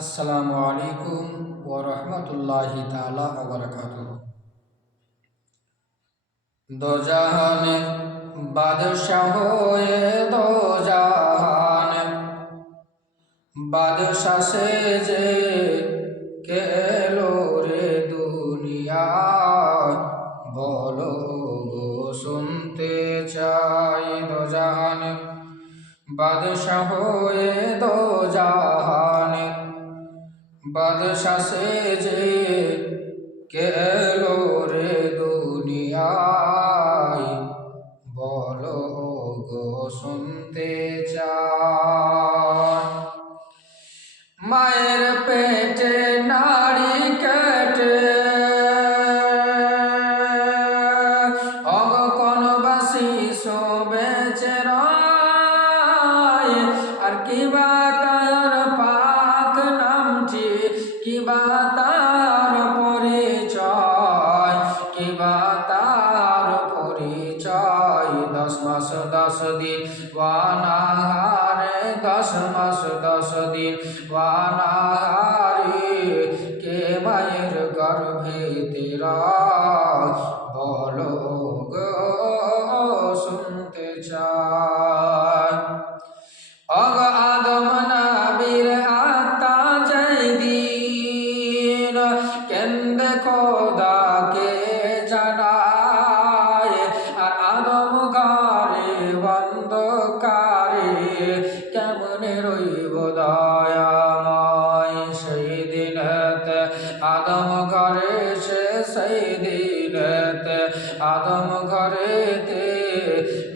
আসসালামু আলাইকুম ওয়া রাহমাতুল্লাহি তাআলা ওয়া বারাকাতুহু। দোজাহানের বাদশাহ হয়ে দোজাহানের বাদশা সেজে কে এলো রে দুনিয়ায়, বলো গো শুনতে চাই। দোজাহানের বাদশা হয়ে দোজাহানের বাদশা সেজে কে এলো রে দুনিয়ায়, বলো গো শুনতে চাই। মায়ের পেটে নাড়ি কেটে অগকনবাসী বেঁচে রয়, আর কিবা তার পাক নামটি, কিবা তার পরিচয়, কিবা তার পরিচয়। 10 মাস 10 দিন ওয়ানাহারে, 10 মাস 10 দিন ওয়ানাহারে কে মায়ের গর্ভেতে রয়, বলো গো শুনতে চাই। অগ আদম নবীর আত্মা যেদিন কেন্দে খোদাকে জানায়, আর আদম ঘরে অন্ধকারে কেমনে রইব দয়াময়। সেই দিনেতে আদম ঘরে সেই দিনেতে আদম ঘরেতে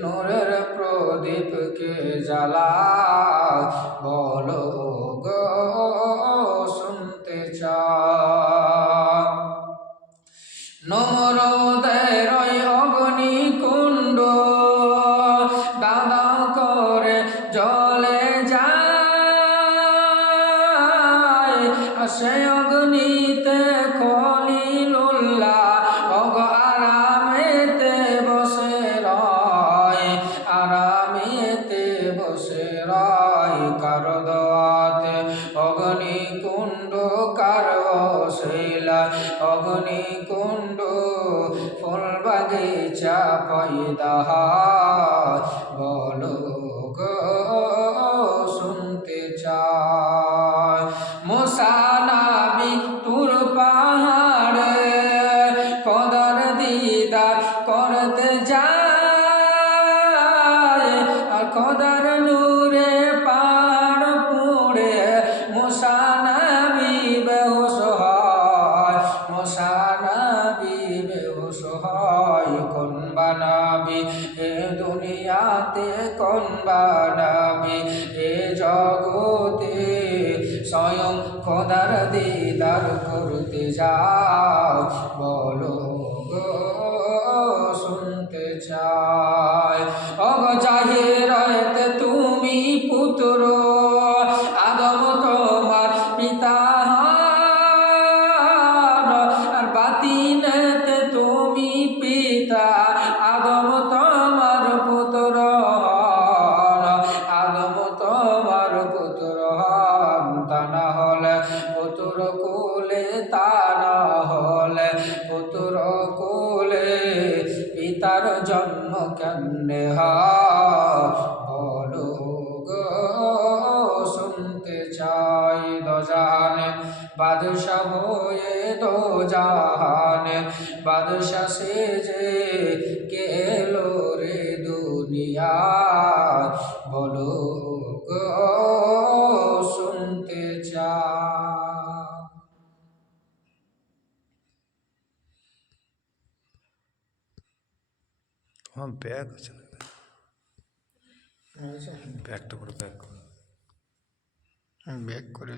নূরের প্রদীপকে জ্বালা, বলো গো শুনতে চাই। নমরুদের অগ্নিকুণ্ড দাদা করে জ্বলে যায়, সে অগ্নিতে খলিলুল্লাহ অগ আরামেতে বসে রয়, আরামেতে বসে রয়। কার দোয়াতে অগ্নিকুণ্ড, কার অশিলা অগ্নিকুণ্ড, ফুল বাগিচা পয়দা হয়, বলো গো শুনতে চাই। মুসা নবী তুর পাহাড়ে খোদার দিদার করতে যায়, আর খোদার নূরে পাহাড় পুড়ে মুসা নবী বেহুশ হয়, মুসা নবী বেহুশ হয়। কোন বানাবি এ দুনিয়াতে, কোন বানাবি এ জগতে, স্বয়ং খোদার দিদার করতে যাও, বলো গো শুনতে চাই। অগ জাহিরাতে তুমি পুত্র আদম তোমার পিতা, আর বাতিনেতে তুমি পিতা আদম তোমার পুত্র, আদম তোমার পুত্র হন। তা না হলে পুত্র কোলে, তা না হলে পুত্র কোলে পিতার জন্ম কেমনে হয়, বলো গো শুনতে চাই। দোজাহানে বাদশা হয়ে দোজাহানে বাদশা সেজে কে এলো রে দুনিয়ায়, বলো গো শুনতে চাই। আমার ব্যাগ আছে না, ব্যাগটা করে ব্যাগ করে ব্যাগ করে